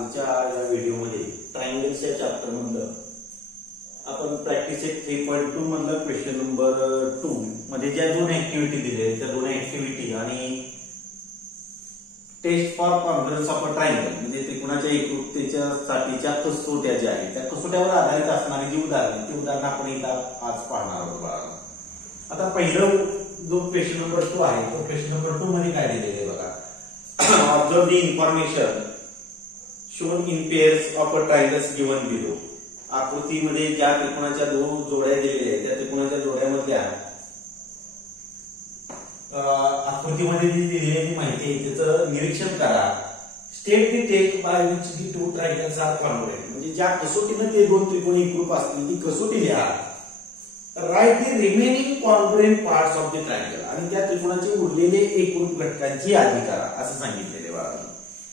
आजच्या या व्हिडिओमध्ये ट्रायंगल्सच्या चॅप्टर मधलं आपण प्रॅक्टिस 3.2 मधलं क्वेश्चन नंबर 2 मध्ये ज्या दोन ऍक्टिव्हिटी दिल्या त्या दोन ऍक्टिव्हिटी आणि test for conference of a triangle म्हणजे त्रिकोणाच्या एकरूपतेच्या साठीच्या कसोट्या ज्या आहेत त्या कसोट्यावर आधारित असणारी जी उदाहरणं आपण इथं आज पाहणार आहोत. आता पहिलं जो क्वेश्चन नंबर 2 आहे तो क्वेश्चन नंबर 2 मध्ये काय दिलेले आहे बघा. Observe the information shown in pairs of a triangles given below. आकृतीमध्ये ज्या त्रिकोणाच्या दोन जोड्या दिलेल्या आहेत त्या त्रिकोणाच्या जोड्यामधल्या आकृतीमध्ये जी दिलेली माहिती आहे त्याचं निरीक्षण करा. State the test by which the two triangles are converted म्हणजे ज्या कसोटीनं ते दोन त्रिकोण एकरूप असतील ती कसोटी लिहा. Write the remaining congruent parts of the triangle आणि त्या त्रिकोणाचे उरलेले एकरूप घटकांची यादी करा असं सांगितलेले बाळा.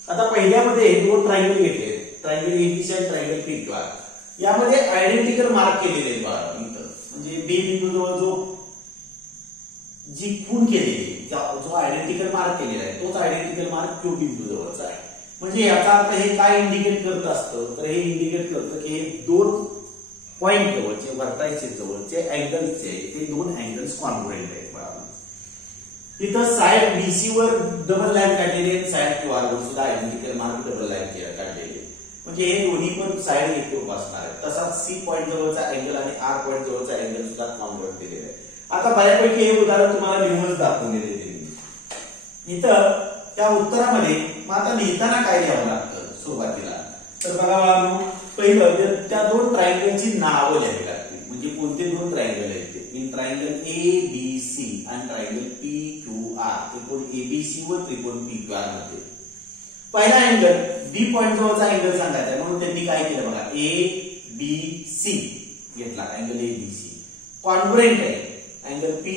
आता पहिल्यामध्ये दोन ट्रायंगल घेतले, ट्रायंगल एबीसी आणि ट्रायंगल पीक्यूआर. यामध्ये आयडेंटिकल मार्क केलेले आहेत बाळा इथं म्हणजे बी बिंदू जवळ जो जी खूण केलेली जो आयडेंटिकल मार्क केलेला आहे तोच आयडेंटिकल मार्क क्यू बिंदू जवळचा आहे. म्हणजे याचा अर्थ हे काय इंडिकेट करत असतं तर हे इंडिकेट करतं की हे दोन पॉइंट जवळचे वर्टायचे जवळचे अँगल्सचे ते दोन अँगल्स कॉन्ग्रुएंट आहेत बरोबर. तिथं साइड बीसी वर डबल लाईन काढलेली आहे, साइड क्यूआर वर सुद्धा आयडेंटिकल मार्क डबल लाईन काढलेली म्हणजे हे दोन्ही पण साइड एकरूप असणार आहे. तसाच सी पॉइंट जवळचा अँगल आणि आर पॉइंट जवळचा अँगल सुद्धा कॉन्ग्रुएंट दिलेला आहे. आता बऱ्यापैकी हे उदाहरण तुम्हाला लिहूनच दाखवून दिलेले इथं त्या उत्तरामध्ये मग आता लिहिताना काय लिहावं लागतं सुरुवातीला तर बघा पहिलं त्या दोन ट्रायंगलची नावं लिहावी लागतील. म्हणजे कोणते दोन ट्रायंगल आहेत ते in triangle A B C आणि ट्रायंगल पी क्यू आर. त्रिकोण एबीसी व त्रिकोण पी क्यू आर मध्ये पहिला अँगल बी पॉइंट जवळचा अँगल सांगायचा म्हणून त्यांनी काय केलं बघा ए बी सी घेतला angle A B C congruent आहे अँगल पी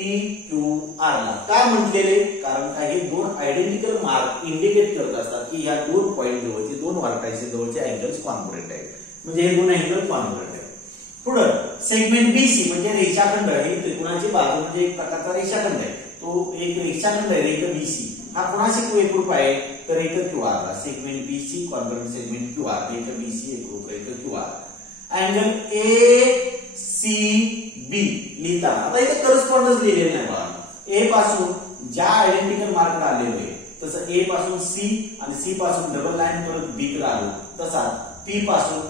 क्यू आर ला. काय म्हटलेले कारण काही दोन आयडेंटिकल मार्क इंडिकेट करत असतात की या दोन पॉइंट जवळचे दोन वर्टायचे जवळचे अँगल्स कॉन्ग्रुएंट आहेत म्हणजे हे दोन अँगल कॉन्ग्रुएंट आहेत. पुढे सेगमेंट बीसी म्हणजे रेषाखंड हे त्रिकोणाची बाजू म्हणजे एक प्रकारचा रेषाखंड आहे. तो एक रेषाखंड आहे रेख बीसी हा कोणाशी एकरूप आहे तर रेख क्यू आर ला. Segment BC congruent segment Q R रेख बीसी एकरूप रेख Q R. Angle A C B लिहिताना आता इथे करस्पॉन्डन्स लिहिलेलं नाही बघा. ए पासून ज्या आयडेंटिकल मार्क आले होते तसं ए पासून सी आणि सी पासून डबल लाईन परत बी कडे आलो तसा पी पासून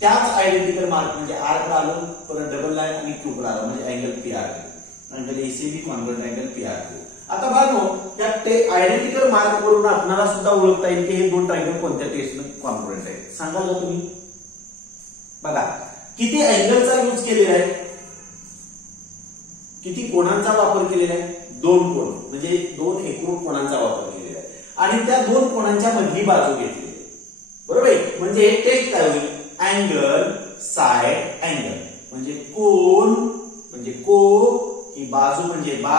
त्याच आयडेंटिकल मार्क म्हणजे आर कडे आलो परत डबल लाईन आणि क्यू कडे आलो म्हणजे angle P R angle ACB convert angle P R. आता बघा या आयडेंटिकल मार्क वरून आपल्याला सुद्धा ओळखता येईल की हे दोन ट्रायंगल कोणत्या टेस्टने कॉन्व्हर्ट आहेत सांगाल का तुम्ही. बघा किती अँगलचा यूज केलेला आहे, किती कोणांचा वापर केलेला आहे, दोन कोण म्हणजे दोन एकरूप कोणांचा वापर केलेला आहे आणि त्या दोन कोणांच्या मधली बाजू घेतलेली आहे बरोबर आहे. म्हणजे टेस्ट काय होईल अँगल साइड अँगल म्हणजे कोन म्हणजे को ही बाजू म्हणजे बा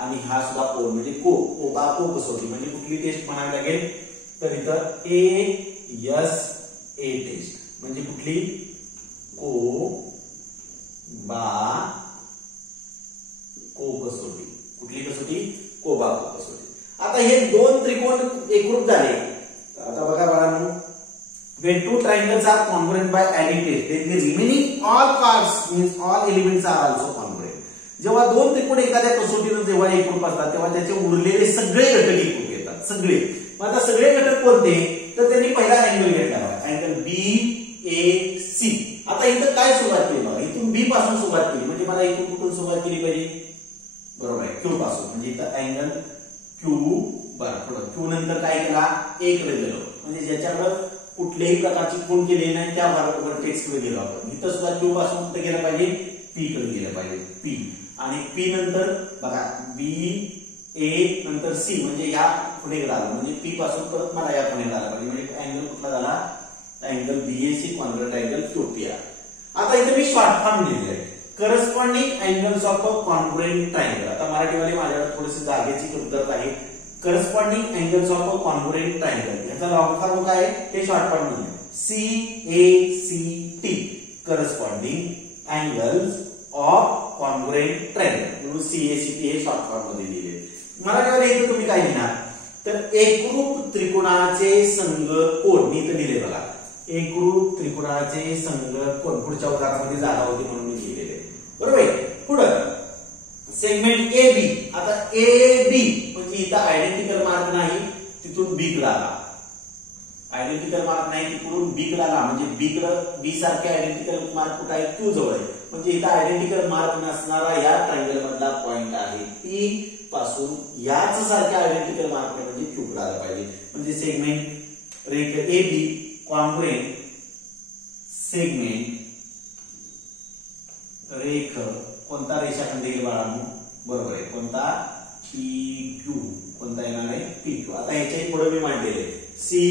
आणि हा सुद्धा कोन म्हणजे को बा को कसोटी म्हणजे कुठली टेस्ट म्हणावी लागेल तर इथं एस ए टेस्ट म्हणजे कुठली को बा को कसोटी. कुठली कसोटी को बा को कसोटी. आता हे दोन त्रिकोण एकरूप झाले. आता बघा बाळांनो when two triangles are congruent by any test then the remaining all parts means all elements are also congruent. जेव्हा दोन त्रिकोण एखाद्या कसोटीनं जेव्हा एकरूप असतात तेव्हा त्याचे उरलेले सगळे घटक एकरूप येतात सगळे. मग आता सगळे घटक कोणते तर त्यांनी पहिला अँगल घेतला अँगल बी ए सी. आता इथं काय सुरुवात केली बघा इथून बी पासून सुरुवात केली म्हणजे मला इथून कुठून सुरुवात केली पाहिजे बरोबर आहे क्यू पासून म्हणजे इथं अँगल क्यू बरोबर. क्यू नंतर काय केला ए कडे गेलो म्हणजे ज्याच्याकडे कुठल्याही प्रकारची खूण केली नाही त्या वर्टेक्स कडे गेलो आपण. इथं सुद्धा क्यू पासून कुठे गेलं पाहिजे पी कडे गेलं पाहिजे पी आणि पी नंतर बघा बी ए नंतर सी म्हणजे या पुढे गेला म्हणजे पी पासून परत मला या पुढे झाला पाहिजे म्हणजे अँगल कुठला झाला angle BAC convert angle QPR. आता इथे मी शॉर्ट फॉर्म लिहिले आहे corresponding angles of a congruent triangle. आता मराठीवाले माझ्याकडे थोडीशी जागेची कमतरता आहे. Corresponding angles of a congruent triangle याचा लॉंग फॉर्म काय आहे ते शॉर्ट फॉर्म म्हणजे CACT corresponding angles of congruent triangle म्हणून CACT हे शॉर्ट फॉर्म मध्ये लिहिले. मराठीवाले इथे तुम्ही काय लिहिणार तर एकरूप त्रिकोणाचे संगत कोण मी इथं लिहिले बघा. एकरूप त्रिकोणाचे संगत कोण पुढच्या उदाहरणामध्ये जागा होती म्हणून मी लिहिलेले बरोबर आहे. पुढं सेगमेंट ए बी. आता ए बी म्हणजे इथं आयडेंटिकल मार्क नाही तिथून बी कडे आला. आयडेंटिकल मार्क नाही तिकडून बी कडे आला म्हणजे बी कडे बी सारखे आयडेंटिकल मार्क कुठे आहे क्यू जवळ आहे. म्हणजे इथं आयडेंटिकल मार्क नसणारा या ट्रायंगल मधला पॉइंट आहे पी पासून याच सारख्या आयडेंटिकल मार्क म्हणजे क्यू कडे आला पाहिजे. म्हणजे सेगमेंट रेख ए बी कॉन्ग्रुएंट सेगमेंट रेख कोणता रेषाखंड येईल बाळांनो बरोबर आहे कोणता पी क्यू कोणता येणार आहे पी क्यू. आता ह्याच्याही पुढे मी मांडलेले सी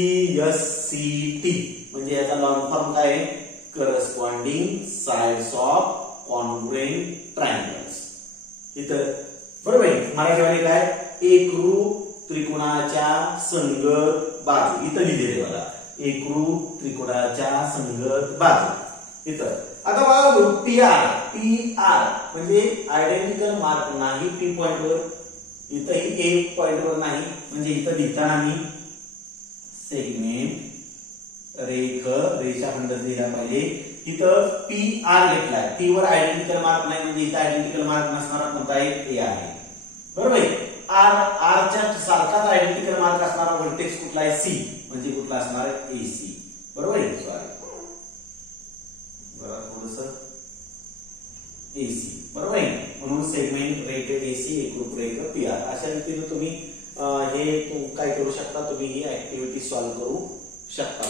एस सी टी म्हणजे याचा लॉंग फॉर्म काय आहे corresponding sides of congruent triangles. इथं बरोबर आहे मराठीमध्ये काय एकरूप त्रिकोणाच्या संगत बाजू इथं लिहिलेले बघा. एकरूप त्रिकोणाच्या संगत बाजू इथं. आता बघा पी आर म्हणजे आयडेंटिकल मार्क नाही पी पॉइंट वर इथंही ए पॉइंट वर नाही म्हणजे इथं लिहिताना मी सेगमेंट रेषाखंड दिला पाहिजे. इथं पी आर घेतलाय पी वर आयडेंटिकल मार्क नाही म्हणजे इथं आयडेंटिकल मार्क नसणारा कोणता एक ए आहे बरोबर आहे. आर च्या सारखाच आयडेंटिकल मार्क असणारा व्हर्टेक्स कुठला आहे सी म्हणजे कुठला असणार आहे ए सी बरोबर आहे. सॉरी थोडस एसी बरोबर आहे. म्हणून सेगमेंट रेख एसी एकरूप रेख पी आर अशा रीतीने तुम्ही हे काय करू शकता तुम्ही ही ऍक्टिव्हिटी सॉल्व्ह करू शकता.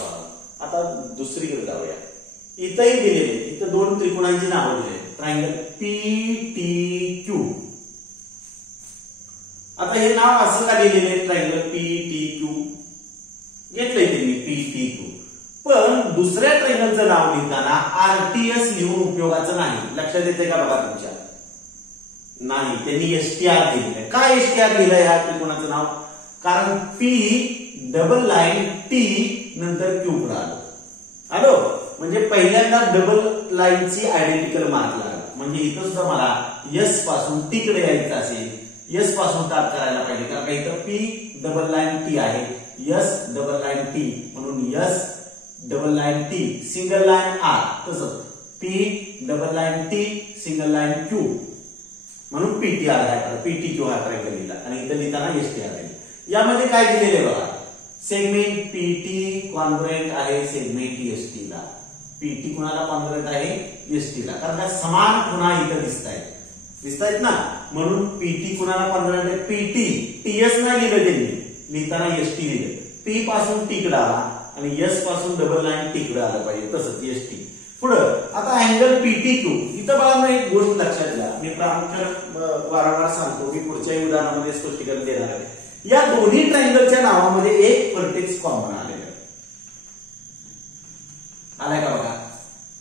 आता दुसरीकडे जाऊया. इथंही दिलेले इथं दोन त्रिकोणांची नावं दिले ट्रायंगल पी टी क्यू. आता हे नाव असं का दिलेले ट्रायंगल पी टी क्यू घेतलंय त्यांनी पी टी क्यू पण दुसऱ्या ट्रायंगलचं नाव लिहिताना आरटीएस लिहून उपयोगाचं नाही. लक्षात येते का बघा तुमच्या नाही त्यांनी एसटीआर लिहिलंय. काय एसटीआर लिहिलंय या त्रिकोणाचं नाव कारण पी डबल लाईन टी नंतर क्यू कडे आलो म्हणजे पहिल्यांदा डबल लाईनची आयडेंटिकल मार्क लागला. म्हणजे इथं सुद्धा मला एस पासून टी कडे यायचं असेल एस पासून स्टार्ट करायला पाहिजे कारण इथं पी डबल लाईन टी आहे एस डबल लाईन टी म्हणून S double line T single line R तसंच P double line T single line Q म्हणून पीटी आर पीटी क्यू हा ट्रायंगल लिहिला आणि इथं लिहिताना एसटी आर आहे. यामध्ये काय दिलेले बघा सेगमेंट पीटी कॉन्ग्रुएंट आहे सेगमेंट एसटी ला. पीटी कुणाला कॉन्ग्रुएंट आहे एसटी ला कारण त्या समान खुणा इथं दिसतायत ना म्हणून पीटी कुणाला कॉन्ग्रुएंट आहे पीटी टीएस नाही लिहिलं त्यांनी लिहिताना एसटी लिहिलं. पी पासून टी कडे आला आणि एस पासून डबल लाईन टी कडे आलं पाहिजे तसंच एसटी. पुढं आता अँगल पीटी क्यू इथं मला एक गोष्ट लक्षात घ्या मी प्रामुख्याने वारंवार सांगतो मी पुढच्याही उदाहरणामध्ये स्पष्टीकरण देणार आहे. या दोन्ही ट्रायंगलच्या नावामध्ये एक व्हर्टेक्स कॉमन आलेला आलाय का बघा.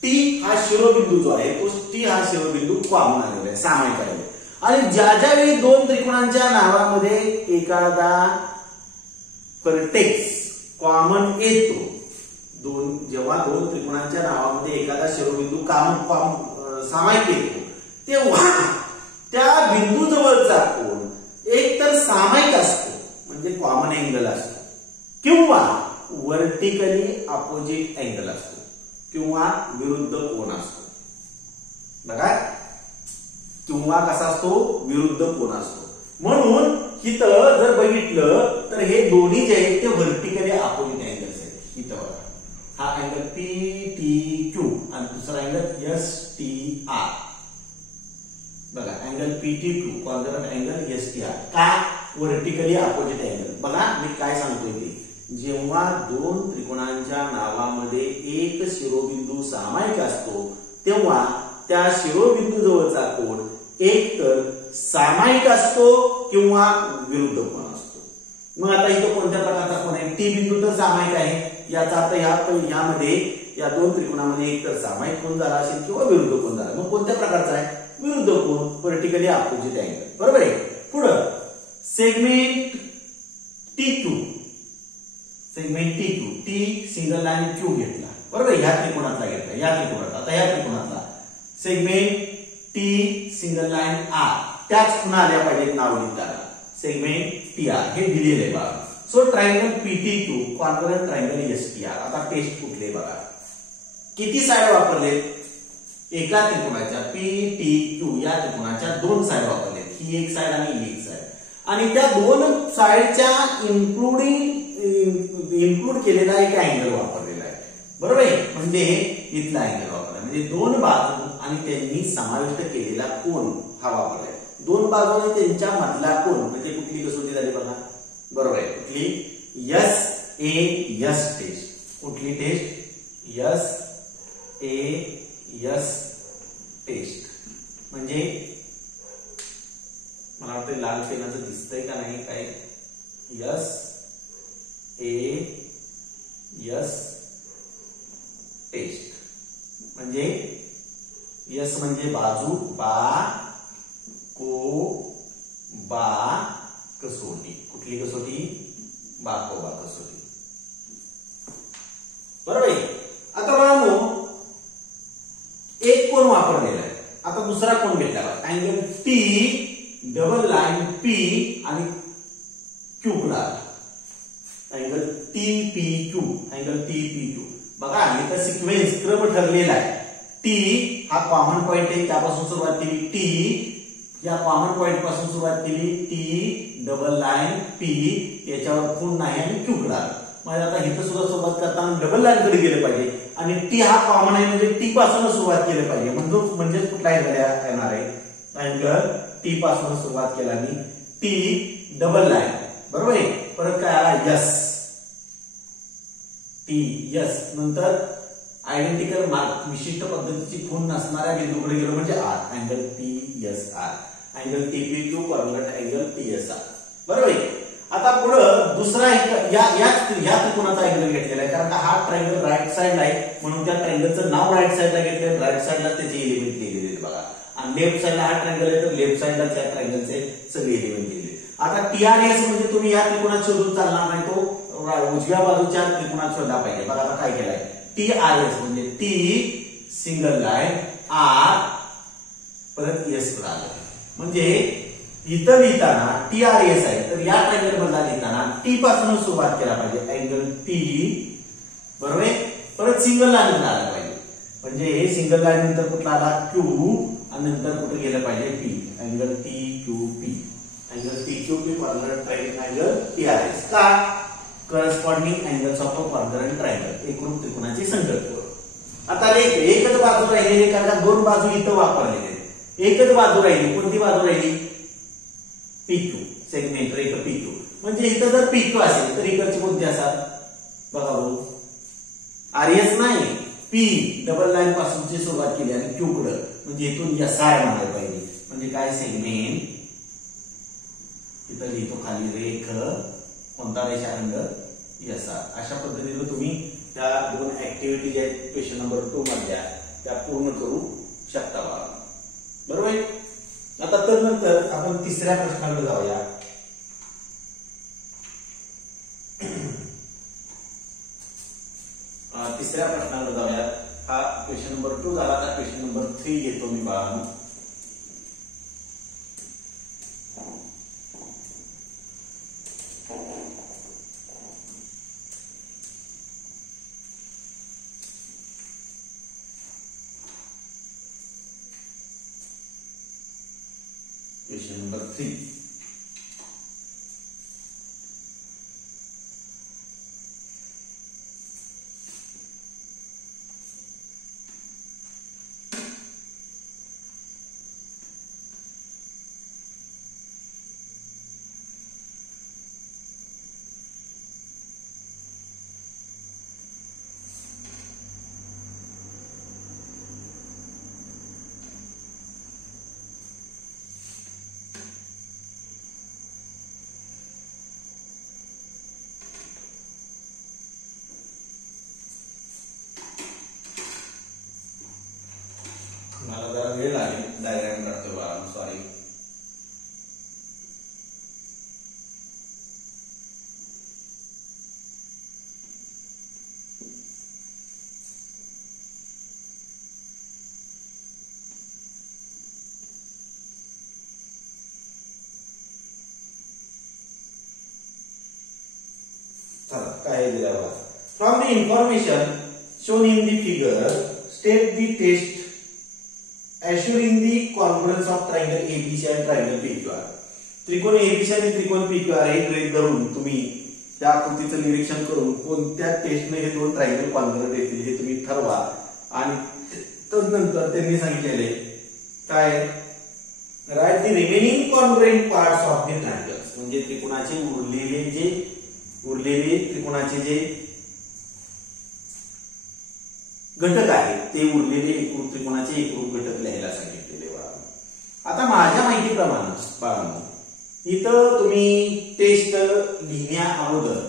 टी हा शिरोबिंदू जो आहे तो टी हा शिरोबिंदू कॉमन आलेला आहे सामायिक आलेला आहे. आणि ज्या वेळी दोन त्रिकोणांच्या नावामध्ये एखादा व्हर्टेक्स कॉमन येतो जेव्हा दोन त्रिकोणांच्या नावामध्ये एखादा शिरोबिंदू सामायिक येतो तेव्हा त्या बिंदू जवळचा कोन एक तर सामायिक असतो म्हणजे कॉमन अँगल असतो किंवा वर्टिकली अपोजिट अँगल असतो किंवा विरुद्ध कोन असतो. बघा किंवा कसा असतो विरुद्ध कोन असतो. म्हणून इथं जर बघितलं तर हे दोन्ही जे आहेत ते व्हर्टिकली अपोजिट अँगल्स आहेत. इथं बघा हा अँगल पी टी क्यू आणि दुसरा अँगल एस टी आर. बघा angle P T Q congruent angle S T R का व्हर्टिकली अपोजिट अँगल. बघा मी काय सांगतोय ते जेव्हा दोन त्रिकोणांच्या नावामध्ये एक शिरोबिंदू सामायिक असतो तेव्हा त्या शिरोबिंदू जवळचा कोन एक तर सामायिक असतो किंवा विरुद्ध कोन असतो. मग आता इथं कोणत्या प्रकारचा कोन आहे टी बिंदू तर सामायिक आहे याचा अर्थ यामध्ये या दोन त्रिकोणामध्ये एक तर सामायिक कोन झाला असेल किंवा विरुद्ध कोन झाला. मग कोणत्या प्रकारचा आहे विरुद्ध कोन व्हर्टिकली अपोजिट अँगल बरोबर आहे. पुढं segment T Q T single line Q घेतला बरोबर ह्या त्रिकोणातला घेतला या त्रिकोणातला आता या त्रिकोणातला segment T single line R त्याच खुणा आल्या पाहिजेत नाव लिहिताना सेगमेंट टी आर हे दिलेले बघा so triangle PTQ congruent triangle STR. आता टेस्ट कुठले बघा. किती साइड वापरले? एका त्रिकोणाच्या पीटीक्यू या त्रिकोणाच्या 2 साइड वापरले. ही एक साइड आणि ही एक साइड. आणि त्या 2 साइडच्या इन्क्लूड केलेला एक अँगल वापरलेला आहे. बरोबर आहे. म्हणजे इथला अँगल वापरला. म्हणजे 2 बाजू आणि त्यांनी समाविष्ट केलेला कोन हा वापरलाय. 2 बाजू आणि त्यांच्या मधला कोन म्हणजे कुठली कसोटी झाली बघा. बरोबर आहे. कुठली? S test. कुठली टेस्ट? S test. म्हणजे मला वाटतं लाल पेनाचं दिसतंय का नाही काय? S test. म्हणजे यस म्हणजे बाजू, बा कसोटी. कुठली कसोटी? बा कसोटी. बरोबर आहे. आता बघा एक कोन वापरलेला आहे. आता दुसरा कोन घेतला angle T double line P आणि क्यू ला अँगल टीपीक्यू. अँगल टीपीक्यू बघा इथं सिक्वेन्स क्रम ठरलेला आहे. टी हा कॉमन पॉइंट आहे त्यापासून सुरुवात केली. टी या कॉमन पॉइंट पासून सुरुवात केली. टी डबल लाईन पी याच्यावर कोण नाही आणि क्यू कडे आला. म्हणजे आता इथं सुद्धा सुरुवात करताना डबल लाईन कडे गेले पाहिजे आणि टी हा कॉमन आहे म्हणजे टी पासून सुरुवात केली पाहिजे. म्हणजे कुठला अँगल येणार आहे? अँगल टी पासून सुरुवात केला मी. T double line. बरोबर आहे. परत काय आला? यस. T S. नंतर आयडेंटिकल मार्क विशिष्ट पद्धतीची खूण नसणाऱ्या बिंदूकडे गेलो म्हणजे R. Angle T S R. Angle TPQ coordinate angle TSR. बरोबर आहे. आता पुढं दुसरा या त्रिकोणाचा अँगल घेतलेला आहे कारण का हा ट्रायंगल राईट साइडला आहे म्हणून त्या ट्रायंगलचं नाव राईट साइडला घेतलं. राईट साइडला त्याचे एलिमेंट लिहिलेले आहेत बघा. आणि लेफ्ट साइडला हा ट्रायंगल आहे तर लेफ्ट साइडला त्या ट्रायंगलचे सगळे एलिमेंट लिहिले. आता टीआरएस म्हणजे तुम्ही या त्रिकोणात शोधून चालणार नाही. तो उजव्या बाजूच्या त्रिकोणात शोधला पाहिजे. बघा आता काय केलंय? टीआरएस म्हणजे टी सिंगल लाईन आर परत एस कडे आलं. म्हणजे इथं लिहिताना टीआरएस आहे तर या ट्रायंगल मधला लिहिताना टी पासून सुरुवात केला पाहिजे. Angle T. बरोबर आहे. परत सिंगल लाईन आला पाहिजे. म्हणजे हे सिंगल लाईन नंतर कुठला आला? क्यू आणि नंतर कुठे गेलं पाहिजे? P. Angle T Q P. Angle T Q P coordinate triangle angle TRS. का? Corresponding angles of a coordinate triangle. एकूण त्रिकोणाची संकल्पना. आता एकच बाजू राहिलेली कारण 2 बाजू इथं वापरलेले. एकच बाजू राहिली. कोणती बाजू राहिली? पीक्यू. सेगमेंट रेख पीक्यू. म्हणजे इथं जर पीक्यू असेल तर इकडची कोणती असतात? बघा भाऊ. आरएस नाही. पी डबल लाईन पासूनची सुरुवात केली आणि क्यू कडे म्हणजे इथून एसआर म्हणायला पाहिजे. म्हणजे काय? सेगमेंट. इथं लिहितो खाली रेख कोणता रेषाखंड? एसआर. अशा पद्धतीने तुम्ही त्या 2 ऍक्टिव्हिटीज आहेत क्वेश्चन नंबर 2 मधल्या त्या पूर्ण करू शकता बघा. बरोबर आहे. आता तर नंतर आपण तिसऱ्या प्रश्नाकडे जाऊया. तिसऱ्या प्रश्नाकडे जाऊया. हा क्वेश्चन नंबर 2 झाला. आता क्वेश्चन नंबर 3 घेतो मी बाळांनो. Question number 3. मला जरा वेळ लागेल डायग्राम काढतो बाळांनो. सॉरी. चला काय दिलं बघा. From the information shown in the figure state the test assuring the congruence of triangle ABC and triangle PQR. त्रिकोण ABC आणि त्रिकोण PQR हे गृहीत धरून तुम्ही त्या आकृतीचं निरीक्षण करून कोणत्या टेस्टने हे दोन ट्रायंगल कॉन्ग्रुएंट येतील हे तुम्ही ठरवा. आणि तदनंतर त्यांनी सांगितलेले काय, write the remaining congruent parts of the triangles, म्हणजे त्रिकोणाचे उरलेले त्रिकोणाचे जे घटक आहेत ते उरलेले एकूण त्रिकोणाचे एकूण घटक लिहायला सांगितलेले बघा. आता माझ्या माहितीप्रमाणे इथं तुम्ही टेस्ट लिहिण्या अगोदर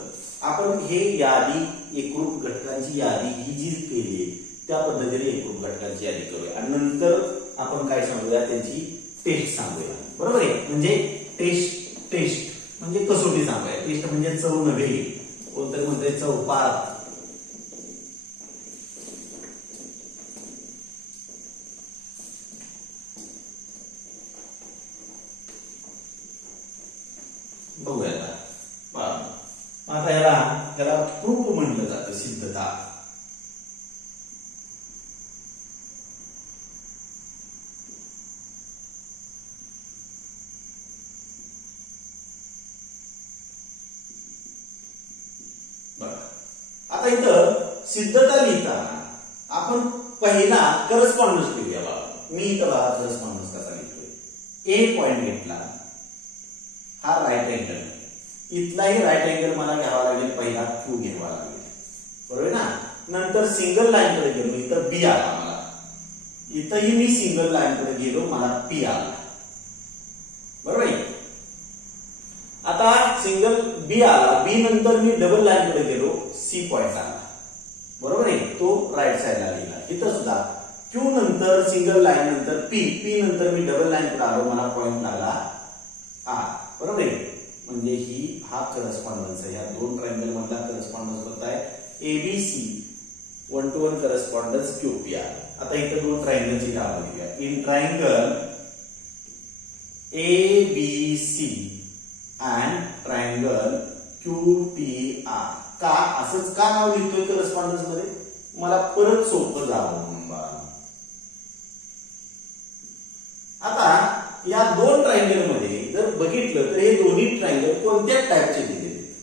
आपण हे यादी एकरूप घटकांची यादी ही जी केली त्या पद्धतीने एकरूप घटकांची यादी करूया आणि नंतर आपण काय सांगूया त्यांची टेस्ट सांगूया. बरोबर आहे. म्हणजे टेस्ट म्हणजे कसोटी सांगूया. टेस्ट म्हणजे चव नव्हे, कोणतरी म्हणते चौपात. बघूया आता ह्याला प्रूफ म्हटलं जातं, सिद्धता. आता इथं सिद्धता लिहिताना आपण पहिला करस्पॉन्डन्स लिहूया बघा. मी इथं बघा करस्पॉन्डन्स कसा लिहितोय. ए पॉइंट घेतला, हा राईट अँगल, इथलाही राईट अँगल मला घ्यावा लागेल, पहिला क्यू घ्यावा लागेल. बरोबर ना. नंतर सिंगल लाईन कडे गेलो, इथं बी आला मला, इथंही मी सिंगल लाईन कडे गेलो, मला पी आला. बरोबर आहे. आता सिंगल बी आला, बी नंतर मी डबल लाईन कडे गेलो, सी पॉइंट आला. बरोबर आहे. तो राईट साईडला लिहिला. इथं सुद्धा क्यू नंतर सिंगल लाईन नंतर पी नंतर मी डबल लाईन कडे आलो, मला पॉइंट लागला आर. बरोबर आहे. म्हणजे हा करस्पॉन्डन्स आहे. या दोन ट्रायंगल मधला करस्पॉन्डन्स होत आहे एबीसी 1-to-1 करस्पॉन्डन्स क्यूपीआर. आता इथं दोन ट्रायंगलची नावं लिहूया. In triangle ABC and triangle QPR. का असंच का नाव लिहितोय करस्पॉन्डन्स मध्ये, मला परत सोपं जावं म्हणून. आता या दोन ट्रायंगल मध्ये जर बघितलं तर हे दोन्ही ट्रायंगल कोणत्या टाइपचे दिलेले,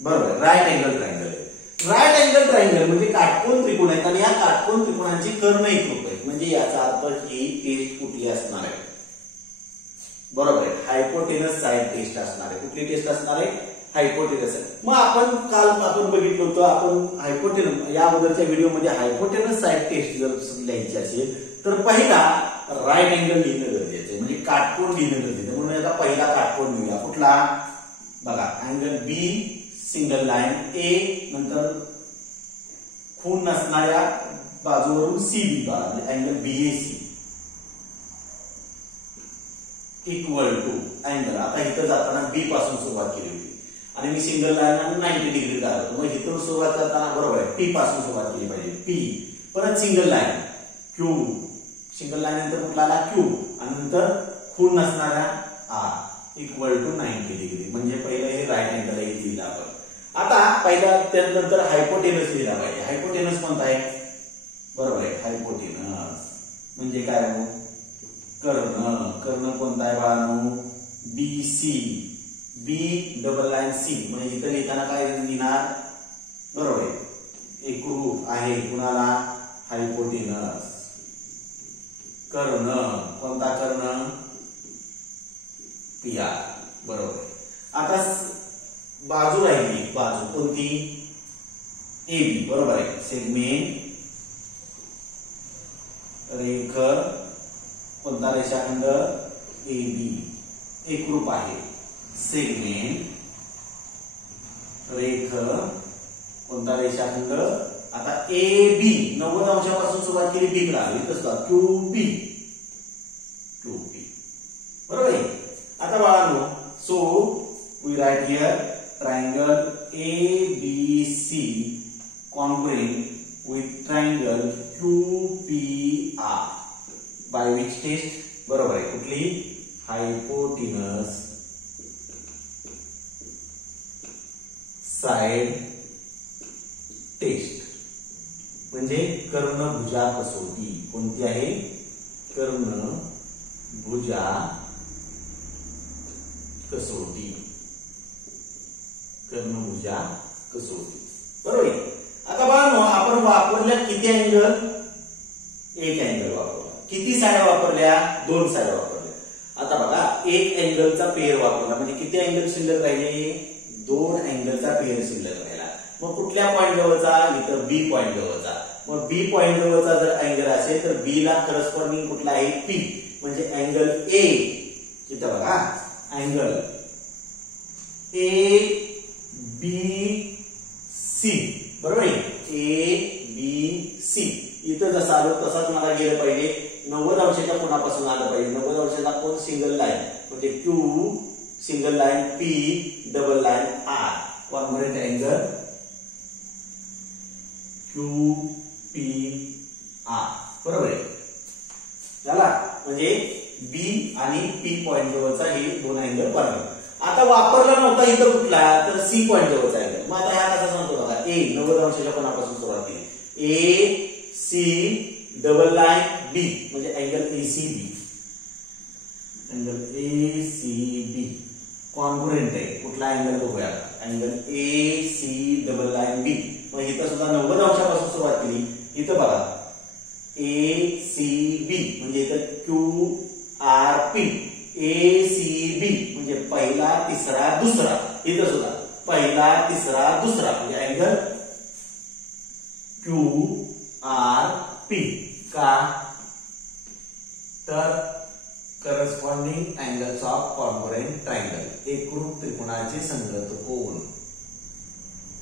बरोबर, राईट अँगल ट्रायंगल आहे. राईट अँगल ट्रायंगल म्हणजे काटकोन त्रिकोण आहेत आणि या काटकोन त्रिकोणांची कर्ण एकरूप आहेत. म्हणजे याचा अर्थ ही टेस्ट कुठली असणार आहे, बरोबर आहे, हायपोटेनस साइड टेस्ट असणार आहे. कुठली टेस्ट असणार आहे, हायपोटेनस. मग आपण काल बघितलं होतं, आपण हायपोटेनस या अगोदरच्या व्हिडिओमध्ये हायपोटेनस साइड टेस्ट जर लिहायची असेल तर पहिला राईट अँगल लिहिणं गरजेचं आहे, म्हणजे काटकोन लिहिणं गरजेचं आहे. म्हणून याचा पहिला काटकोन लिहूया. कुठला, बघा, angle B, single line A, नंतर खूण नसणाऱ्या बाजूवरून सीबी बघा, म्हणजे angle BAC equal to angle. आता इथं जाताना बी पासून सुरुवात केली होती आणि मी सिंगल लाईन 90 डिग्री काढतो. मग इथून सुरुवात करताना बरोबर आहे पी पासून सुरुवात केली पाहिजे. पी, परत single line Q, single line नंतर कुठला आला क्यू, आणि नंतर खूण नसणाऱ्या आर इक्वल टू 90 डिग्री. म्हणजे पहिलं हे राईट अँगल आहे लिहिला आपण. आता पहिला त्यानंतर हायपोटेनस लिहिला पाहिजे. हायपोटेनस कोणता आहे, बरोबर आहे, हायपोटेनस म्हणजे काय हो, कर्ण. कर्ण कोणता आहे बाळांनो, बी सी, बी डबल लाईन सी. म्हणजे इथं लिहिताना काय लिहिणार, बरोबर आहे, एकरूप आहे कुणाला, हायपोटेनस. कर्ण कोणता, कर्ण पीआर. बरोबर आहे. आता बाजू राहिली, बाजू कोणती, एबी. बरोबर आहे. सेगमेंट, रेख, कोणता रेषाखंड, एबी एकरूप आहे. सेगमेंट, रेख, कोणता रेषाखंड. आता ए बी 90 अंशापासून सुरुवात केली, बी कडे आली, कसं क्यूबी, क्यूबी. बरोबर आहे. आता बाळांनो, so we write here triangle ABC congruent with triangle QPR by which test, बरोबर आहे, कुठली, हायपोटेनस साइड टेस्ट म्हणजे कर्णभुजा कसोटी. कोणती आहे? कर्णभुजा कसोटी. कर्णभुजा कसोटी. बरोबर आहे. आता बघा आपण वापरल्या किती अँगल? एक अँगल वापरला. किती साड्या वापरल्या? 2 साड्या वापरल्या. आता बघा एक अँगलचा पेयर वापरला म्हणजे किती अँगल शिल्लक राहिले? 2 अँगलचा पेयर शिल्लक राहिला. मग कुठल्या पॉइंट जवळचा? इथं बी पॉइंट जवळचा. मग बी पॉइंट जवळचा जर अँगल असेल तर बी ला करस्पॉन्डिंग कुठला आहे? पी. म्हणजे अँगल ए. इथं बघा अँगल ए बी सी. बरोबर आहे. ए बी सी इथं जसं आलं तसाच मला गेलं पाहिजे. 90 अंशाच्या कोणापासून आलं पाहिजे? 90 अंशाचा कोण? सिंगल लाईन म्हणजे Q, single line P, double line R. Convergent angle Q P R. बरोबर आहे. झाला म्हणजे बी आणि पी पॉइंट जवळचा हे 2 अँगल बनवले. आता वापरला नव्हता इथं कुठला? तर सी पॉइंट जवळचा अँगल. मग आता हा कसा सांगतो बघा. ए 90 अंशाच्या कोणापासून सुरुवात केली? A C double line B म्हणजे angle ACB. Angle ACB congruent आहे. कुठला अँगल बघूया? Angle A C double line B. मग इथं सुद्धा 90 अंशापासून सुरुवात केली. इथं बघा ए सी बी म्हणजे इथं क्यू आर पी. ए सी बी म्हणजे पहिला तिसरा दुसरा. इथं सुद्धा पहिला तिसरा दुसरा म्हणजे अँगल क्यू आर पी. का? तर corresponding angles of congruent triangle. एकरूप त्रिकोणाचे संगत कोन.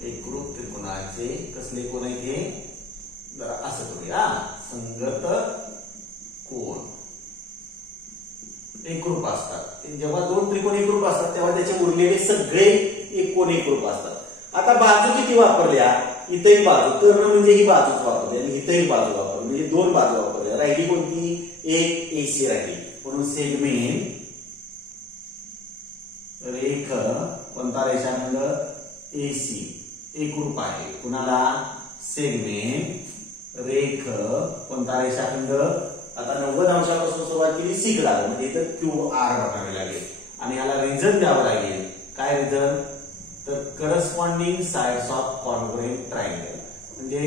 एकरूप त्रिकोणाचे कसले कोण आहेत हे? जरा असं करूया. संगत कोन एकरूप असतात. जेव्हा 2 त्रिकोण एकरूप असतात तेव्हा त्याचे उरलेले सगळे एक कोन एकरूप असतात. आता बाजू किती वापरल्या? इथंही बाजू. कर्ण म्हणजे ही बाजूच वापरली आणि इथंही बाजू वापरली म्हणजे 2 बाजू वापरल्या. राहिली कोणती? एक एसी राहिली. म्हणून सेगमेंट रेख कोणता रेषाखंड? एसी एकरूप आहे. कुणाला? सेगमेंट रेख कोणता रेषाखंड? आता 90 अंशापासून सुरुवात केली सी कडे आलं म्हणजे इथं क्यू आर बनावे लागेल आणि ह्याला रिझन द्यावं लागेल. काय रिझन? तर corresponding sides of congruent triangle म्हणजे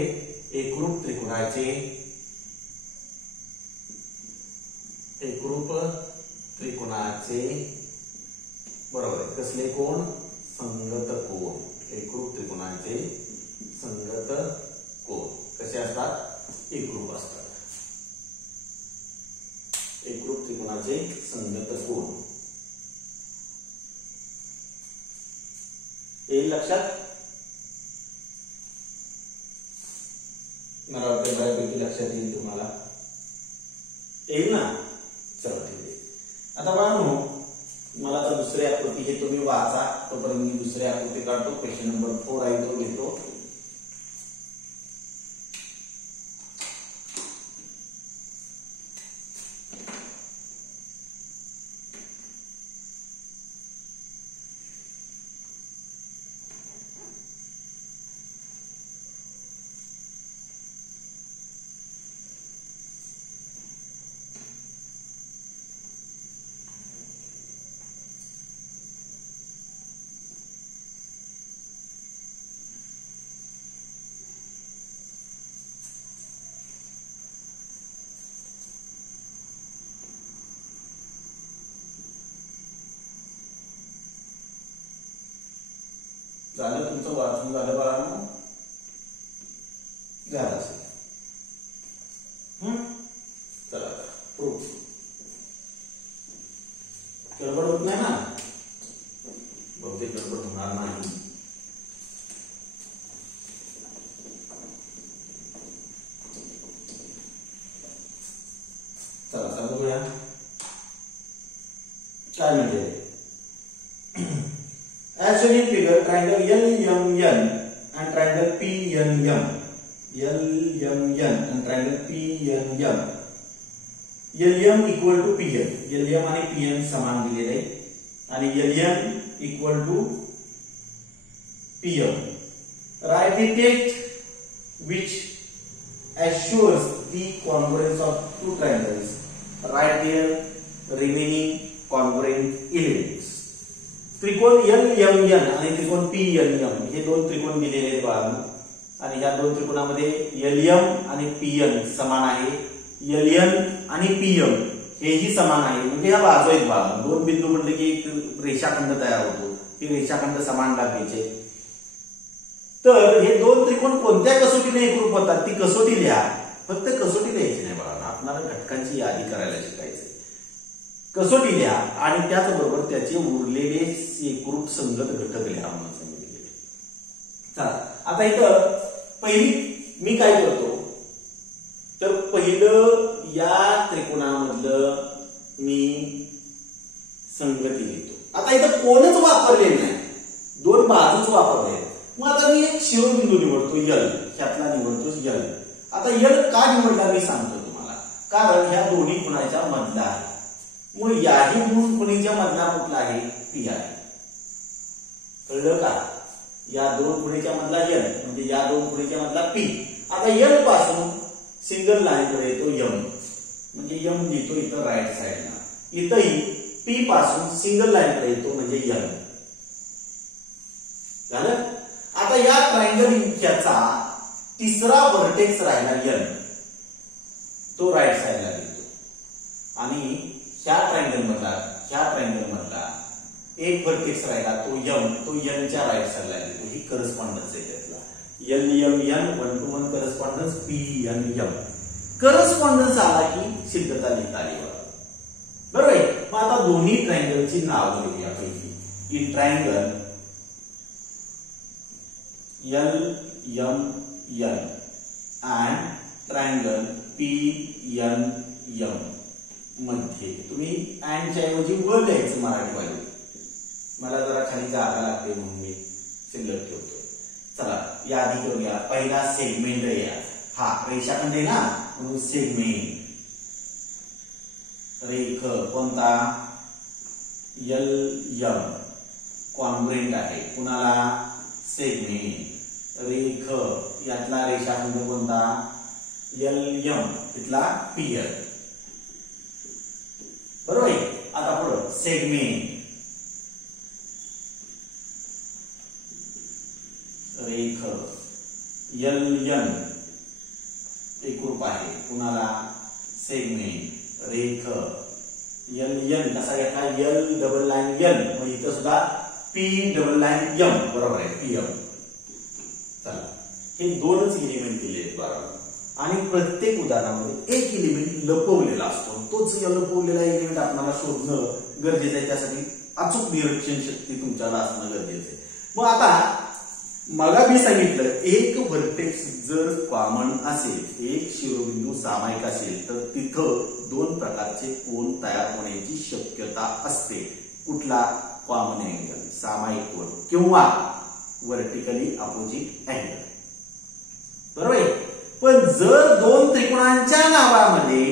एकरूप त्रिकोणाचे बरोबर आहे. कसले कोण? संगत कोण. एकरूप त्रिकोणाचे संगत कोण कसे असतात? एकरूप असतात. एकरूप त्रिकोणाचे संगत कोन. येईल लक्षात? मला वाटतं बऱ्यापैकी लक्षात येईल तुम्हाला. येईल ना? चला ठीक आहे. आता बघा मला आता दुसरी आकृती हे तुम्ही वाचा. तोपर्यंत मी दुसरी आकृती काढतो. क्वेश्चन नंबर 4 आहे तो घेतो. झालं तुमचं वाचून झालं बाळांनो? झालं असेल. चला प्रूफ. गडबड होत नाही ना? बहुतेक गडबड होणार नाही. चला आता बघूया काय म्हणजे. As shown in figure, triangle LMN and triangle PNM. LMN and triangle PNM. LM equal to PN. LM आणि PN समान दिलेले आहे आणि LM equal to PM. Write the text which assures the congruence of two triangles. Write their remaining congruent elements. त्रिकोण LMN आणि त्रिकोण PNM हे दोन त्रिकोण दिलेले आहेत बाळांनो. आणि ह्या दोन त्रिकोणामध्ये LM आणि PN समान आहे. LN आणि PM हेही समान आहे. म्हणजे ह्या बाजू आहेत बाळांनो. दोन बिंदू म्हटले की एक रेषाखंड तयार होतो. हे रेषाखंड समान लागायचे. तर हे दोन त्रिकोण कोणत्या कसोटीने एकरूप होतात ती कसोटी लिहा. फक्त कसोटी लिहायची नाही बाळांनो, आपल्याला घटकांची यादी करायला शिकायचं. कसोटी लिहा आणि त्याचबरोबर त्याचे उरलेले एकरूप संगत घटक लिहा म्हणून सांगितले. चला आता इथं पहिली मी काय करतो तर पहिलं या त्रिकोणामधलं मी संगती लिहितो. आता इथं कोणच वापरलेलं नाही, दोन बाजूच वापरले. मग आता मी एक शिरोबिंदू निवडतो L, ह्यातला निवडतो L. आता L का निवडला मी सांगतो तुम्हाला. कारण ह्या दोन्ही खुणाच्या मधला आहे. मग याही दोन खुणीच्या मधला कुठला आहे P आहे. कळलं का. या दोन खुणीच्या मधला L म्हणजे या दोन खुणीच्या मधला P. आता L पासून सिंगल लाईन कडे येतो M म्हणजे M लिहितो इथं राईट साइडला. इथंही P पासून सिंगल लाईन कडे येतो म्हणजे L. झालं. आता या ट्रायंगल ह्याचा तिसरा व्हर्टेक्स राहिला N, तो राईट साइडला लिहितो. आणि ह्या ट्रायंगल मधला एक व्हर्टेक्स राहिला तो M, तो N च्या राईट साइडला लिहितो. ही करस्पॉन्डन्स आहे त्यातला. LMN 1 to 1 correspondence PNM. Correspondence आला की सिद्धता लिहिता आली बरोबर आहे. मग आता दोन्ही ट्रायंगलची नावं लिहूया. पहिली in triangle LMN and triangle PNM मध्ये तुम्ही अँडच्या ऐवजी व लिहायचं मराठी भाषेत. मला जरा खाली जागा लागते म्हणून मी शिल्लक ठेवतोय. चला यादी करूया. पहिला सेगमेंट आहे हा रेषाखंड आहे ना म्हणून सेगमेंट. रेख कोणता LM कॉन्ग्रुएंट आहे कुणाला सेगमेंट. रेख यातला रेषाखंड कोणता LM तिथला PN बरोबर आहे. आता पुढं सेगमेंट रेख LN एकरूप आहे कुणाला सेगमेंट. रेख LN कसा घेतला L डबल लाईन N मग इथं सुद्धा P डबल लाईन M बरोबर आहे PM. चला हे दोनच एलिमेंट दिले आहेत बरोबर. आणि प्रत्येक उदाहरणामध्ये एक एलिमेंट लपवलेला असतो. तोच लपवलेला एलिमेंट आपल्याला शोधणं गरजेचं आहे. त्यासाठी अचूक निरीक्षण शक्ती तुमच्याला असणं गरजेचं आहे. मग आता मला मी सांगितलं एक व्हर्टेक्स जर कॉमन असेल, एक शिरोबिंदू सामायिक असेल तर तिथं दोन प्रकारचे कोन तयार होण्याची शक्यता असते. कुठला कॉमन अँगल सामायिक कोन किंवा व्हर्टिकली अपोजिट अँगल बरोबर आहे. पण जर दोन त्रिकोणांच्या नावामध्ये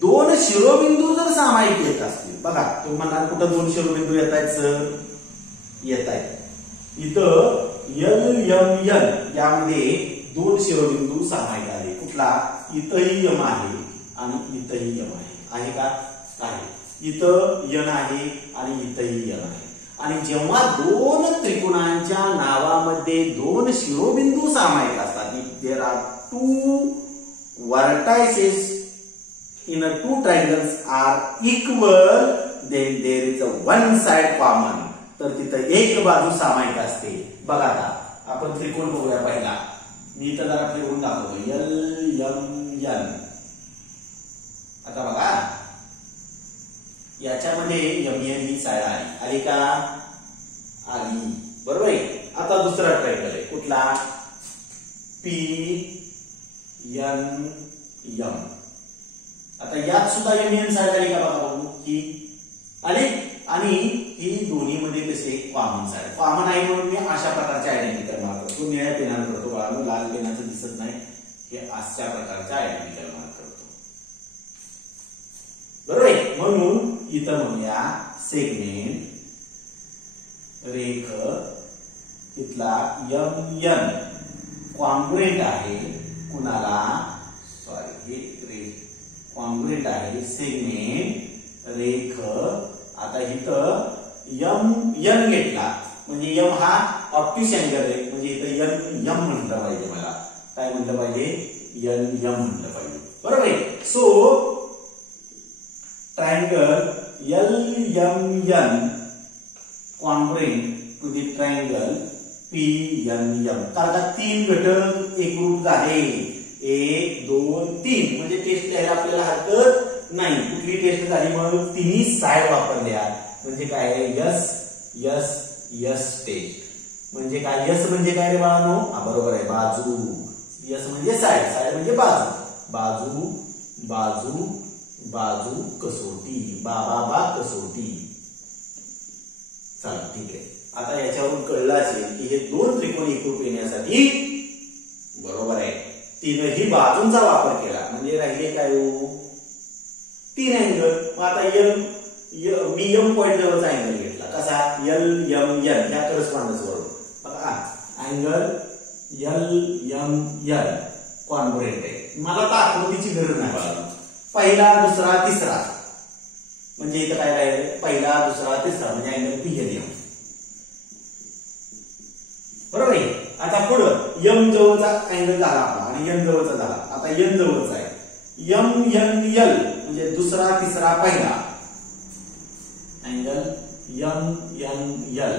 दोन शिरोबिंदू जर सामायिक येत असतील बघा तुम्ही म्हणाल कुठं दोन शिरोबिंदू येत आहेत सर येत आहेत. इथं LMN यामध्ये दोन शिरोबिंदू सामायिक आले. कुठला इथंही M आहे आणि इथंही M आहे का आहे. इथं N आहे आणि इथंही N आहे. आणि जेव्हा दोन त्रिकोणांच्या नावामध्ये दोन शिरोबिंदू सामायिक असतात if there are two vertices in a two triangles are equal then there is a one side common. तर तिथं एक बाजू सामायिक असते. बघा आता आपण त्रिकोण बघूया. पहिला मी इथं जरा फिरवून दाखवतो LMN. आता बघा याच्यामध्ये MN ही साइड आली का आली बरोबर आहे. आता दुसरा ट्रायंगल आहे कुठला PNM. आता यात सुद्धा MN साइड आली का बघा बघू ही आली. आणि ही दोन्ही मध्ये कसे कॉमन साइड कॉमन आहे म्हणून मी अशा प्रकारचे आयडेंटिकल मार्क करतो. निळ्या पेनाने करतो बाळांनो, लाल पेनाचं दिसत नाही. हे अशा प्रकारचे आयडेंटिकल मार्क करतो बरोबर आहे. म्हणून इथं म्हणूया सेगमेंट रेख तिथला MN कॉन्ग्रुएंट आहे कुणाला, सॉरी हे कॉन्ग्रुएंट आहे सेगमेंट रेख. आता इथं एन घेतला म्हणजे एम हा ऑप्टिस अँगल आहे, म्हणजे इथं एम म्हटलं पाहिजे, मला काय म्हटलं पाहिजे, एम म्हटलं पाहिजे, बरोबर आहे. So triangle LMN congruent to the triangle PNM. आता 3 घटक एकरूप झाले, 1 2 3, म्हणजे टेस्ट द्यायला आपल्याला हरकत नाही. कुठली टेस्ट झाली मग, तिन्ही साइड वापरल्या, म्हणजे काय यस यस यस टेस्ट. म्हणजे काय, यस म्हणजे काय रे बाळांनो, बरोबर आहे बाजू, यस म्हणजे साइड, साइड म्हणजे बाजू, बाजू बाजू बाजू कसोटी, बा कसोटी. चला ठीक आहे. आता याच्यावरून कळलं असेल की हे 2 त्रिकोण एकरूप येण्यासाठी बरोबर आहे तीनही बाजूंचा वापर केला, म्हणजे राहिले काय हो, 3 अँगल. मग आता मी एम पॉइंट जवळचा अँगल घेतला, कसा, LMN या करस्पॉन्डन्स वरून बघा, अँगल LMN कॉन्ग्रुएंट आहे. मला तर आकृतीची गरज नाही बघा, पहिला दुसरा तिसरा, म्हणजे इथं काय राहिलं, पहिला दुसरा तिसरा म्हणजे अँगल PLM, बरोबर आहे. आता पुढं एम जवळचा अँगल झाला आपला आणि एन जवळचा झाला. आता एन जवळचा आहे MNL, म्हणजे दुसरा तिसरा पहिला अँगल MNL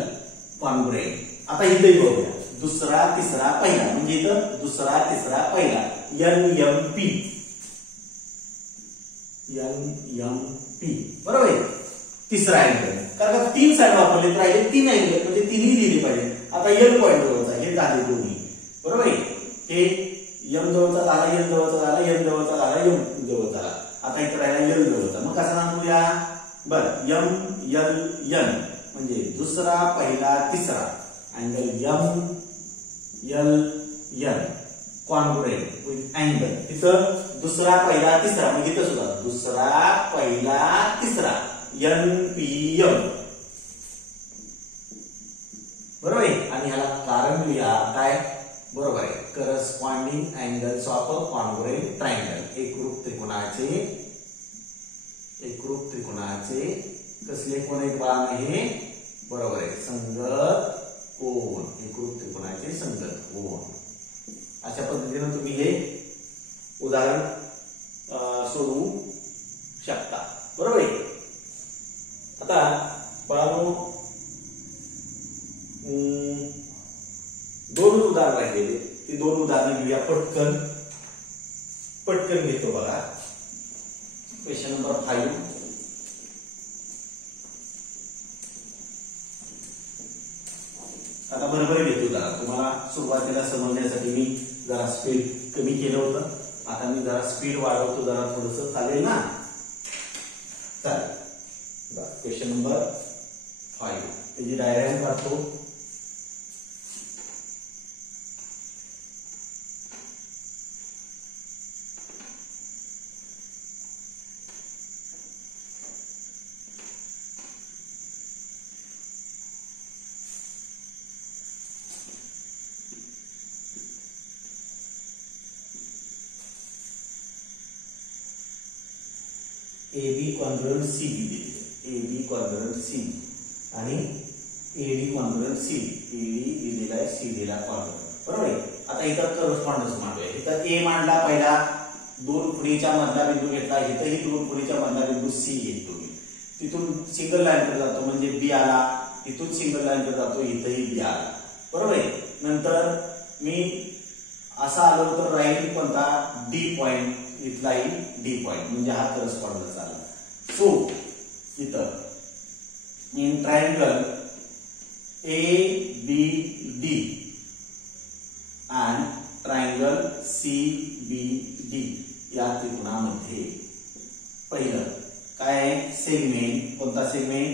कॉन्ग्रुएंट. आता इथेही बघूया, दुसरा तिसरा पहिला, म्हणजे इथं दुसरा तिसरा पहिला NMP, बरोबर आहे. तिसरा अँगल, कारण 3 साइड वापरले तर राहिले 3 अँगल, म्हणजे तिन्ही दिले पाहिजे. आता एन पॉइंट जवळचा हे झाले दोन्ही, बरोबर आहे. हे एम जवळचा झाला, एन जवळचा झाला, एन जवळचा झाला, एम जवळचा झाला. आता इकडे राहिला एल जवळचा, मग कसा नांदूया, बरं MLN म्हणजे दुसरा पहिला तिसरा angle MLN congruent with angle. इथं दुसरा पहिला तिसरा, म्हणजे इथं सुद्धा दुसरा पहिला तिसरा NPM, बरोबर आहे. आणि ह्याला कारण लिहा काय, बरोबर आहे, corresponding angles of a congruent triangle. एकरूप त्रिकोणाचे कसले कोण आहेत बाळा, हे बरोबर आहे संगत कोण, एकरूप त्रिकोणाचे संगत कोण. अशा पद्धतीने तुम्ही हे उदाहरण सोडवू शकता, बरोबर आहे. आता बाळांनो 2 उदाहरण राहिलेले, ती 2 उदाहरणं घेऊया पटकन घेतो बघा. Question number 5. आता बरोबर घेतो जरा, तुम्हाला सुरुवातीला समजण्यासाठी मी जरा स्पीड कमी केलं होतं, आता मी जरा स्पीड वाढवतो, जरा थोडस चालेल ना, चालेल. क्वेश्चन नंबर 5 त्याची डायग्राम काढतो. AB कॉन्ग्रुएंट CB दिली, AB कॉन्ग्रुएंट CB आणि AD कॉन्ग्रुएंट CB, AD दिलेला आहे, C दिला कॉन्ग्रुएंट, बरोबर आहे. आता इथं करस्पॉन्डन्स मांडूया. इथं A मांडला पहिला, 2 फुटीचा मधला बिंदू घेतला, इथंही 2 फुटीचा मधला बिंदू C घेतो मी, तिथून सिंगल लाईन कडे जातो म्हणजे B आला, इथून सिंगल लाईन कडे जातो, इथंही B आला, बरोबर आहे. नंतर मी असा आलो तर राहील कोणता, D पॉइंट, इथलाही D पॉइंट, म्हणजे हा करस्पॉन्डन्स आला. सो इथं in triangle ABD and triangle CBD या त्रिकोणामध्ये पहिलं काय आहे, सेगमेंट, कोणता सेगमेंट,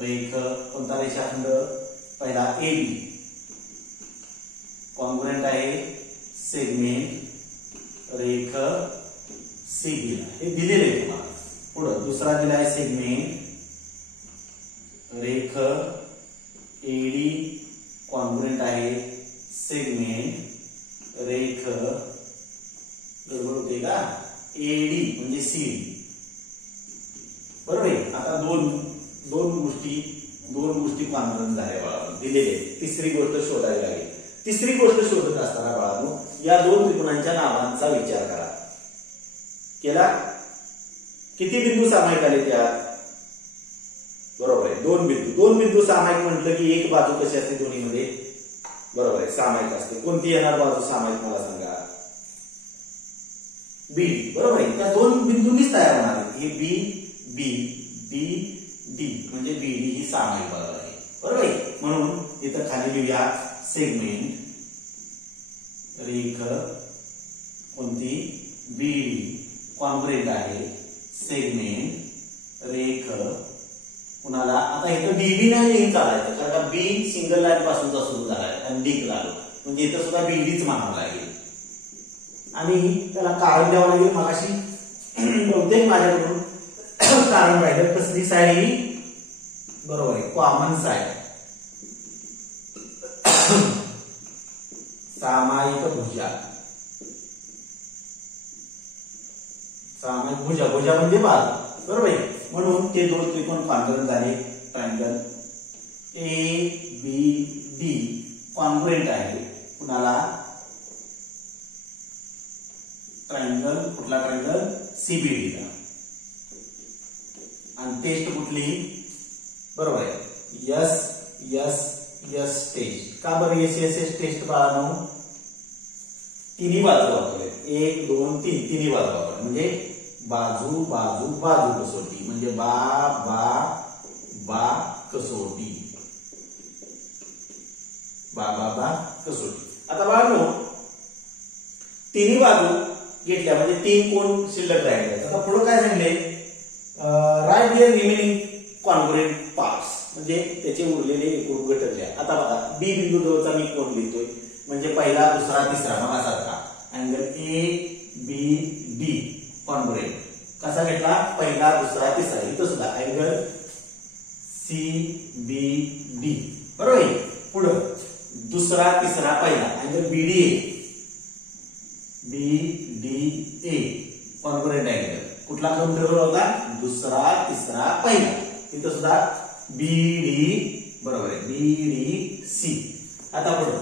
रेख, कोणता रेषाखंड, पहिला AB कॉन्ग्रुएंट आहे सेगमेंट रेख CB, हे दिलेले आहे तुम्हाला. पुढे दुसरा दिला आहे सेगमेंट रेख AD किती कॉन्फरन्स झाल्या बाळांनो दिलेले. तिसरी गोष्ट शोधावी लागेल. तिसरी गोष्ट शोधत असताना बाळांनो या दोन त्रिकोणांच्या नावांचा विचार करा. केला? किती बिंदू सामायिक आले त्यात? बरोबर आहे, दोन बिंदू. दोन बिंदू सामायिक म्हटलं की एक बाजू कशी असते दोन्हीमध्ये? बरोबर आहे, सामायिक असते. कोणती येणार बाजू सामायिक मला सांगा? बी. बरोबर आहे, त्या दोन बिंदूंनीच तयार होणार आहे. हे बी बी डी डी म्हणजे बीडी ही सामायिक बाजू आहे. बरोबर आहे, म्हणून इथं खाली लिहूया सेगमेंट रेख कोणती? बीडी कॉन्ग्रेंट आहे. सेगमेंट रेख कुणाला? आता इथं डीबी नाही लिहिलं चालायचं कारण का बी सिंगल लाईन पासूनचा सुरू झालाय आणि डी लागलो म्हणजे इथं सुद्धा बीडीच म्हणावं लागेल. आणि त्याला कारण द्यावं लागेल. मगाशी बहुतेक माझ्याकडून कारण राहिलं. कसली साईड ही? बरोबर आहे, कॉमन साईड. सामायिक भुजा. सामायिक भुजा. भुजा म्हणजे बाजू. बरोबर आहे, म्हणून ते दोन त्रिकोण कॉन्ग्रुएंट झाले. Triangle A B D congruent आहे. कुणाला? ट्रायंगल. कुठला ट्रायंगल? सीबीडी ला. आणि टेस्ट कुठली? बरोबर आहे, यस यस यस टेस्ट. का बरं यस यस यस टेस्ट बाळांनो? तिन्ही बाजू वापरले. 1 2 3 तिन्ही बाजू वापरले म्हणजे बाजू बाजू बाजू कसोटी म्हणजे बा बा बा कसोटी. बा बा बा कसोटी. आता बाळांनो तिन्ही बाजू घेतल्या म्हणजे 3 कोण शिल्लक राहिले. आता पुढे काय सांगले? Write their remaining congruent parts म्हणजे त्याचे उरलेले एकूण घटक द्या. आता बघा बी बिंदू जवळचा मी कोण लिहितोय म्हणजे पहिला दुसरा तिसरा मगासारखा angle A B D congruent कसा घेतला? पहिला दुसरा तिसरा. इथं सुद्धा अँगल सी बी डी. बरोबर आहे, पुढं दुसरा तिसरा पहिला angle B D A. B D A congruent angle. कुठला क्रम ठरवला होता? दुसरा तिसरा पहिला. इथं सुद्धा बी डी. बरोबर आहे, बी डी सी. आता पुढे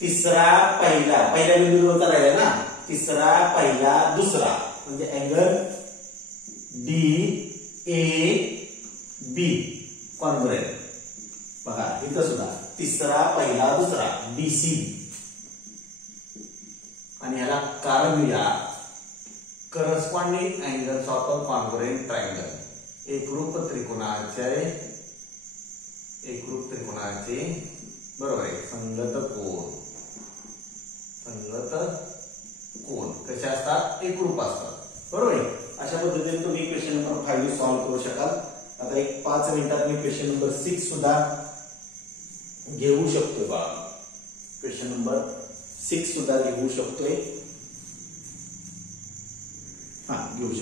तिसरा पहिला. पहिल्या बिंदूवर राहिला ना. तिसरा पहिला दुसरा म्हणजे angle D A B congruent. बघा इथं सुद्धा तिसरा पहिला दुसरा डी सी. आणि ह्याला कारण लिहा corresponding angles of a congruent triangle. एकरूप त्रिकोणाचे बरोबर आहे संगत कोन. संगत कोन कसे असतात? एकरूप असतात. बरोबर आहे, अशा पद्धतीने तुम्ही क्वेश्चन नंबर 5 सॉल्व्ह करू शकाल. आता एक 5 मिनिटात मी क्वेश्चन नंबर 6 सुद्धा घेऊ शकतोय बा. क्वेश्चन नंबर 6 सुद्धा घेऊ शकतोय. घेऊ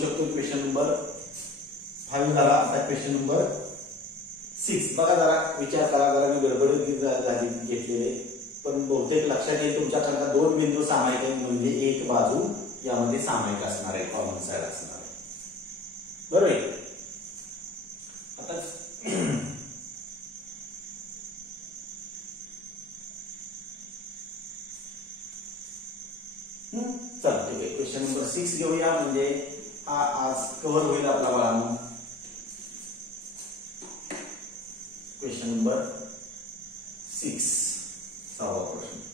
शकतोय. क्वेश्चन नंबर 5 झाला. आता क्वेश्चन नंबर 6 बघा. जरा विचार करा. जरा मी गडबडीत झाली घेतलेले पण बहुतेक लक्षात येईल तुमच्याकरता. दोन बिंदू सामायिक आहेत म्हणजे एक बाजू यामध्ये सामायिक असणार आहे, कॉमन साइड असणार आहे. बरोबर आहे. आता चला ठीक आहे, क्वेश्चन नंबर 6 घेऊया म्हणजे हा आज कव्हर होईल आपला बाळांनो. क्वेश्चन नंबर 6 6वा प्रश्न.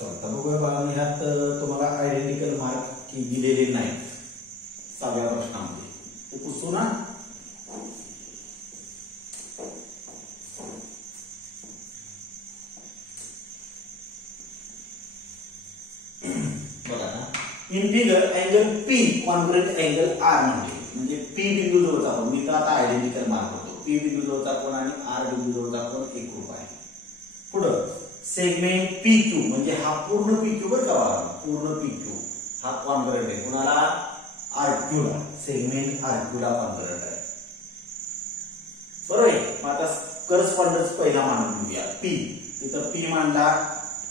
आता बघूया बघा, ह्यात तुम्हाला आयडेंटिकल मार्क की दिलेले नाही 6व्या प्रश्नामध्ये. ते पुसू ना. बघा ना in figure angle P congruent angle R म्हणजे पी बिंदू जवळचा कोन, मी तर आता आयडेंटिकल मार्क करतो, पी बिंदू जवळचा कोन आणि आर बिंदू जवळचा कोन एकरूप आहे. पुढं सेगमेंट पी क्यू म्हणजे हा पूर्ण पी क्यू बरं का, पूर्ण पी क्यू हा कॉन्ग्रुएंट आहे कुणाला, आर क्यू ला, सेगमेंट आर क्यू ला कॉन्ग्रुएंट आहे. बरोबर आहे. मग आता करस्पॉन्डन्स पहिला मानून घेऊया पी. इथं पी मांडला,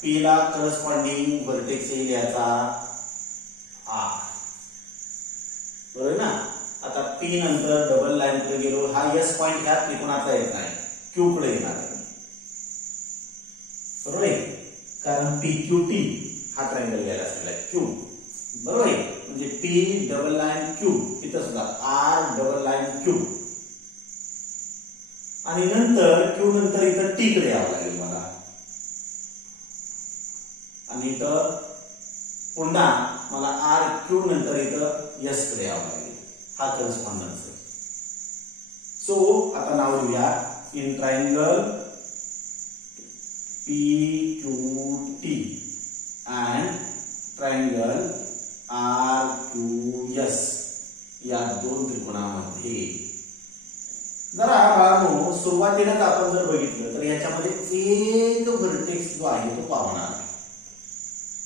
पी ला करस्पॉन्डिंग व्हर्टेक्स येईल याचा आर. बरोबर ना. आता पी नंतर डबल लाईन कडे गेलो, हा एस पॉइंट ह्या त्रिकोणाचा येत नाही, क्यू कडे येणार आहे. बरोबर आहे. कारण पी क्यू टी हा ट्रायंगल घ्यायला असलेला आहे क्यू. बरोबर आहे. म्हणजे पी डबल लाईन क्यू, इथं सुद्धा आर डबल लाईन क्यू आणि नंतर क्यू नंतर इथं टी कडे यावं लागेल मला आणि इथं पुन्हा मला आर क्यू नंतर इथं एस कडे यावं लागेल. हा करस्पॉन्डन्स आहे. सो आता नाव लिहूया in triangle P Q T and triangle R Q S या दोन त्रिकोणामध्ये जरा बाळांनो सुरुवातीलाच आपण जर बघितलं तर याच्यामध्ये एक व्हर्टेक्स जो आहे तो कॉमन आहे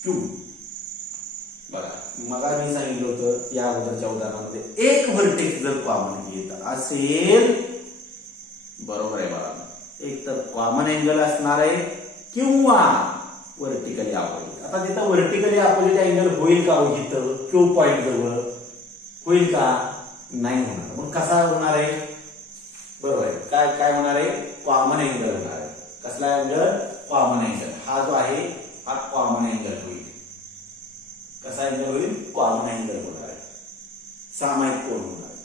क्यू. बघा मग मी सांगितलं होतं या अगोदरच्या उदाहरणामध्ये एक व्हर्टेक्स जर कॉमन येत असेल, बरोबर आहे बघा, एक तर कॉमन अँगल असणार आहे किंवा व्हर्टिकली अपोजिट. आता तिथं व्हर्टिकली अपोजिट अँगल होईल का हो, इथं क्यू पॉइंट जवळ होईल का, नाही होणार. मग कसा होणार आहे, बरोबर आहे, काय काय होणार आहे, कॉमन अँगल होणार आहे. कसला अँगल, कॉमन अँगल. हा जो आहे हा कॉमन अँगल होईल. कसा अँगल होईल, कॉमन अँगल होणार आहे, सामायिक कोन होणार आहे.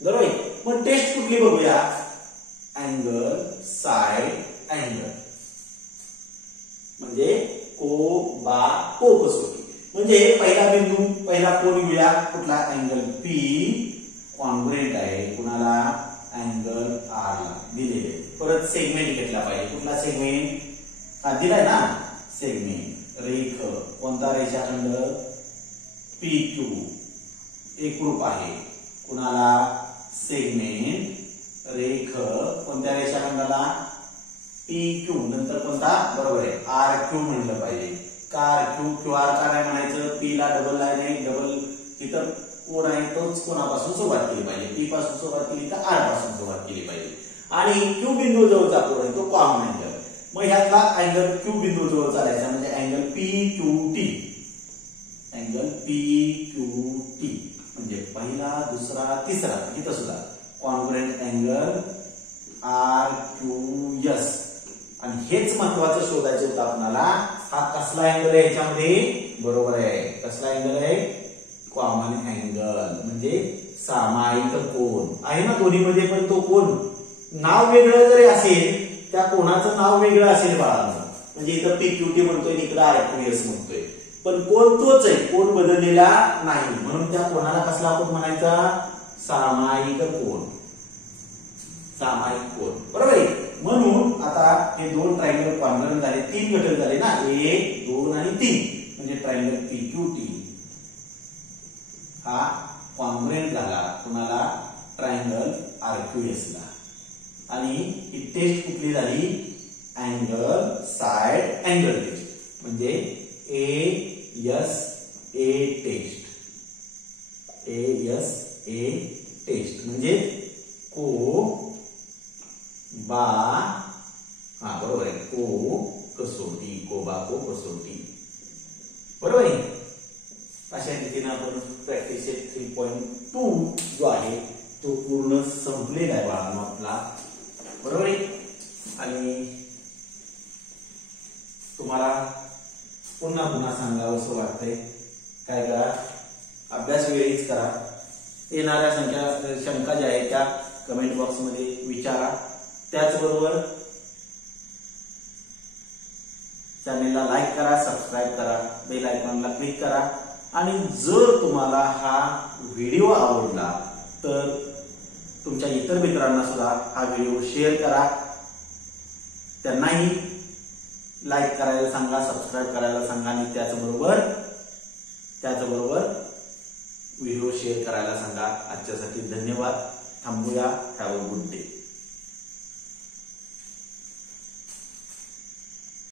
बरोबर आहे. मग टेस्ट कुठली बघूया, अँगल साइड अँगल म्हणजे को बा को कसोटी. म्हणजे पहिला बिंदू पहिला कोन घेऊया कुठला, अँगल पी कॉन्ग्रुएंट आहे कुणाला, अँगल आर ला दिलेले. परत सेगमेंट घेतला पाहिजे, कुठला सेगमेंट, हा दिलाय ना सेगमेंट, रेख कोणता, रेषाखंड पी क्यू एकरूप आहे कुणाला, सेगमेंट रेख कोणत्या रेषाखंडाला, पी क्यू नंतर कोणता, बरोबर आहे आर क्यू म्हणलं पाहिजे. कार क्यू क्यू आर का नाही म्हणायचं, पी ला डबल लाईन आहे, डबल इथं कोण आहे तोच कोणापासून सुरुवात केली पाहिजे, पी पासून सुरुवात केली तर आर पासून सुरुवात केली पाहिजे. आणि क्यू बिंदू जवळचा कोण आहे तो कॉमन अँगल. मग ह्यातला अँगल क्यू बिंदू जवळ चालायचा म्हणजे angle P Q T, angle P Q T म्हणजे पहिला दुसरा तिसरा. इथं सुद्धा congruent angle R Q S. आणि हेच महत्वाचं शोधायचं होतं आपल्याला, हा कसला अँगल आहे याच्यामध्ये, बरोबर आहे कसला अँगल आहे, कॉमन अँगल म्हणजे सामायिक कोन आहे ना दोन्हीमध्ये. पण तो कोन नाव वेगळं जरी असेल, त्या कोणाचं नाव वेगळं असेल बाळांनो, म्हणजे इथं पी क्यू टी म्हणतोय इकडे आर क्यू एस म्हणतोय, पण कोन तोच आहे, कोन बदललेला नाही. म्हणून त्या कोणाला कसला कोन म्हणायचा, सामायिक कोन, सामायिक कोन. बरोबर आहे. म्हणून आता हे दोन ट्रायंगल कॉन्ग्रुएंट झाले, तीन घटक झाले ना, 1 2 आणि 3 म्हणजे ट्रायंगल पी क्यू टी हा कॉन्ग्रुएंट झाला कुणाला, ट्रायंगल आर क्यू एस ला. आणि ही टेस्ट कुठली झाली, अँगल साइड अँगल टेस्ट म्हणजे A S A test, A S A test म्हणजे को बा, हा बरोबर आहे, को कसोटी, को बा को कसोटी. बरोबर आहे. अशा रीतीने आपण प्रॅक्टिस 3.2 जो आहे तो पूर्ण संपलेला आहे बाळांनो आपला. बरोबर आहे. आणि तुम्हाला पुन्हा पुन्हा सांगावं असं वाटतंय, काय करा, अभ्यास वेळीच करा. येणाऱ्या शंका ज्या आहेत त्या कमेंट बॉक्स मध्ये विचारा. त्याचबरोबर चॅनेलला लाईक करा, सबस्क्राईब करा, बेल आयकॉनला क्लिक करा. आणि जर तुम्हाला हा व्हिडिओ आवडला तर तुमच्या इतर मित्रांना सुद्धा हा व्हिडिओ शेअर करा, त्यांनाही लाईक करायला सांगा, सबस्क्राईब करायला सांगा. आणि त्याचबरोबर त्याचबरोबर व्हिडिओ शेअर करायला सांगा. आजच्यासाठी धन्यवाद. थांबूया. Have a good day.